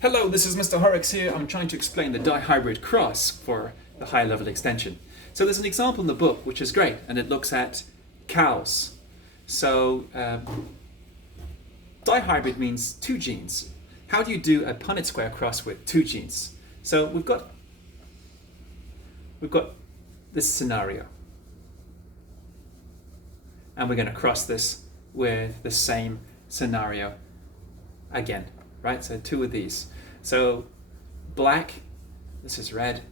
Hello, this is Mr. Horrocks here. I'm trying to explain the dihybrid cross for the higher level extension. So there's an example in the book which is great, and it looks at cows. So dihybrid means two genes. How do you do a Punnett square cross with two genes? So we've got this scenario, and we're going to cross this with the same scenario again, right? So two of these. So black, this is red,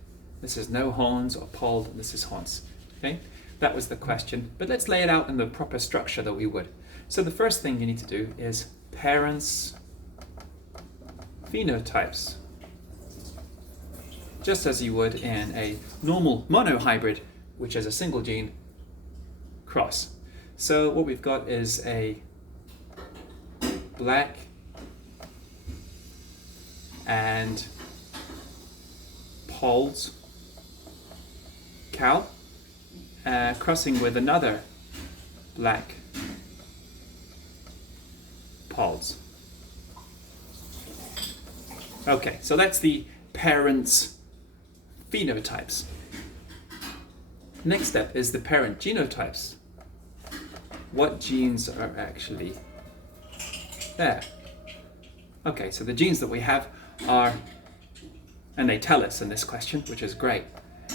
this is no horns or polled, and this is horns. Okay, that was the question. But let's lay it out in the proper structure that we would. So the first thing you need to do is parents' phenotypes, just as you would in a normal monohybrid, which is a single gene cross. So what we've got is a black and polled cow crossing with another black polled. Okay, so that's the parents' phenotypes. Next step is the parent genotypes. What genes are actually there? Okay, so the genes that we have are, and they tell us in this question, which is great.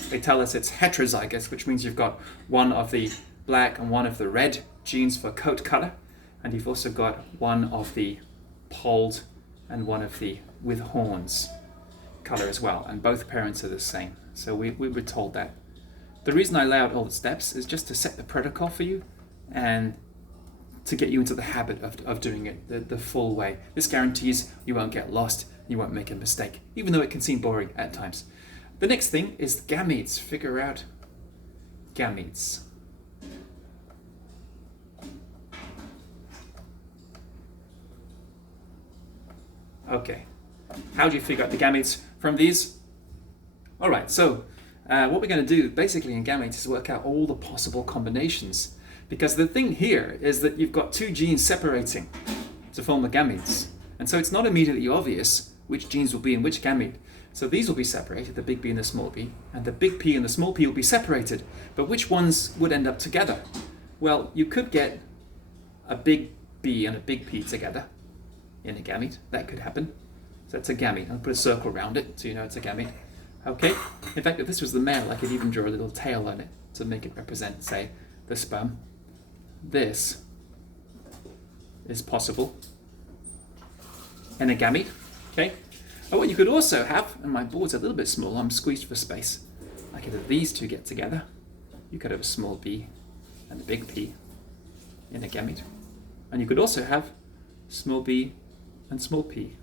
They tell us it's heterozygous, which means you've got one of the black and one of the red genes for coat color, and you've also got one of the polled and one of the with horns color as well, and both parents are the same. So we were told that. The reason I lay out all the steps is just to set the protocol for you and to get you into the habit of doing it the full way. This guarantees you won't get lost, you won't make a mistake, even though it can seem boring at times. The next thing is gametes. Figure out gametes. Okay, how do you figure out the gametes from these? All right, so what we're going to do basically in gametes is work out all the possible combinations, because the thing here is that you've got two genes separating to form the gametes, and so it's not immediately obvious which genes will be in which gamete. So these will be separated, the big B and the small b, and the big P and the small p will be separated, but which ones would end up together? Well, you could get a big B and a big P together in a gamete. That could happen. So it's a gamete. I'll put a circle around it so you know it's a gamete. Okay? In fact, if this was the male, I could even draw a little tail on it to make it represent, say, the sperm. This is possible in a gamete. Okay? And what you could also have, and my board's a little bit small, I'm squeezed for space. I could have these two get together. You could have a small b and a big P in a gamete. And you could also have small b and small p.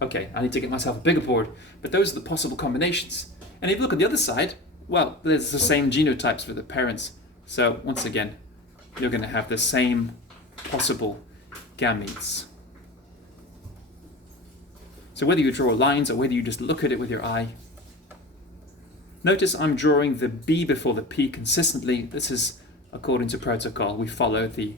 Okay, I need to get myself a bigger board, but those are the possible combinations. And if you look at the other side, well, there's the same genotypes for the parents. So once again, you're going to have the same possible gametes. So whether you draw lines or whether you just look at it with your eye, notice I'm drawing the B before the P consistently. This is according to protocol. We follow the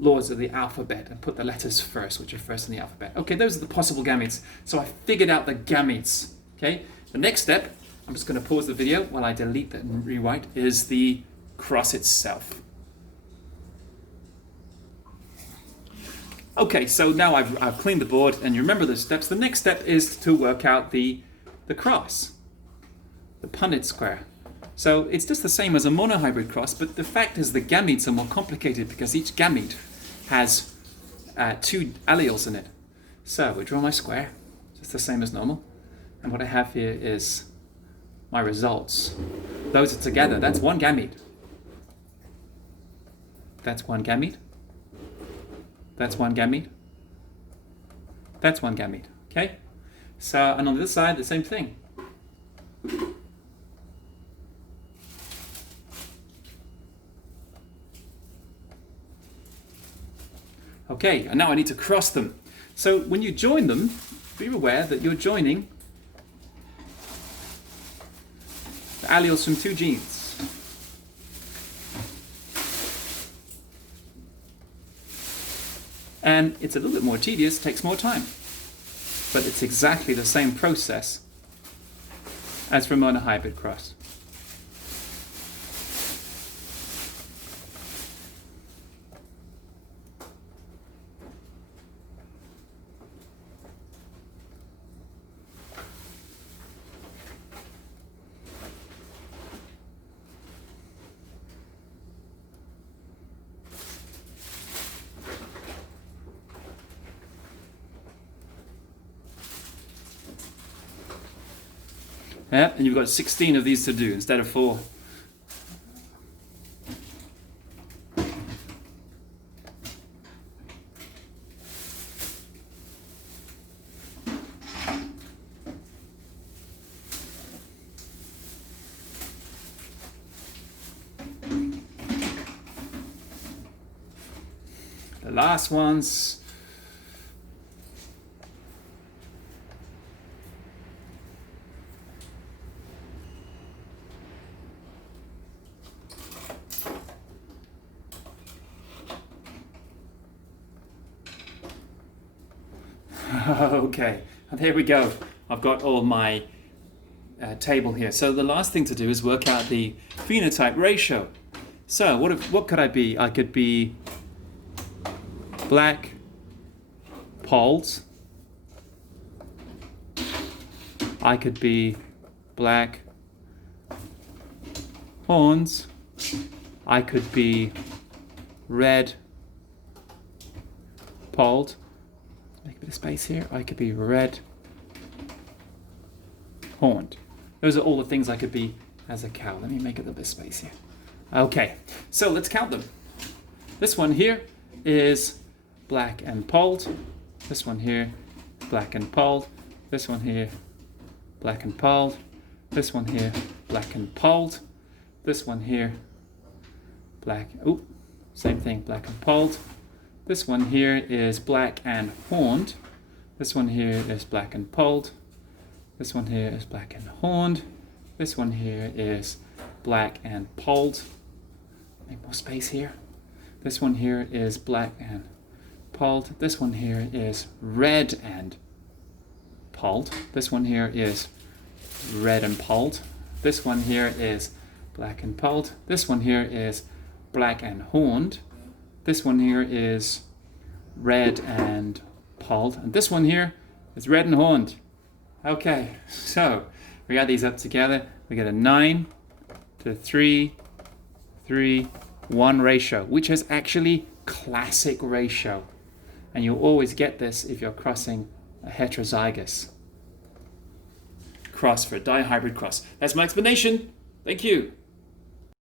laws of the alphabet and put the letters first, which are first in the alphabet. Okay, those are the possible gametes. So I figured out the gametes. Okay, the next step, I'm just going to pause the video while I delete that and rewrite, is the cross itself. Okay, so now I've cleaned the board and you remember the steps. The next step is to work out the cross, the Punnett square. So it's just the same as a monohybrid cross, but the fact is the gametes are more complicated because each gamete has two alleles in it. So we draw my square, just the same as normal. And what I have here is my results. Those are together, that's one gamete. That's one gamete. That's one gamete. That's one gamete. Okay? So, and on the other side, the same thing. Okay, and now I need to cross them. So when you join them, be aware that you're joining the alleles from two genes. And it's a little bit more tedious, takes more time. But it's exactly the same process as for monohybrid cross. Yeah, and you've got 16 of these to do instead of 4. The last ones. Okay, there we go. I've got all my table here. So the last thing to do is work out the phenotype ratio. So what could I be? I could be black poles. I could be black horns. I could be red polled. Make a bit of space here. I could be red horned. Those are all the things I could be as a cow. Let me make a little bit of space here. Okay, so let's count them. This one here is black and polled. This one here, black and polled. This one here, black and polled. This one here, black and polled. This one here, black, same thing, black and polled. This one here is black and horned. This one here is black and polled. This one here is black and horned. This one here is black and polled. Make more space here. This one here is black and polled. This one here is red and polled. This one here is red and polled. This one here is black and polled. This one here is black and horned. This one here is red and polled. And this one here is red and horned. Okay, so we add these up together. We get a 9 to 3, 3, 1 ratio, which is actually classic ratio. And you'll always get this if you're crossing a heterozygous cross for a dihybrid cross. That's my explanation. Thank you.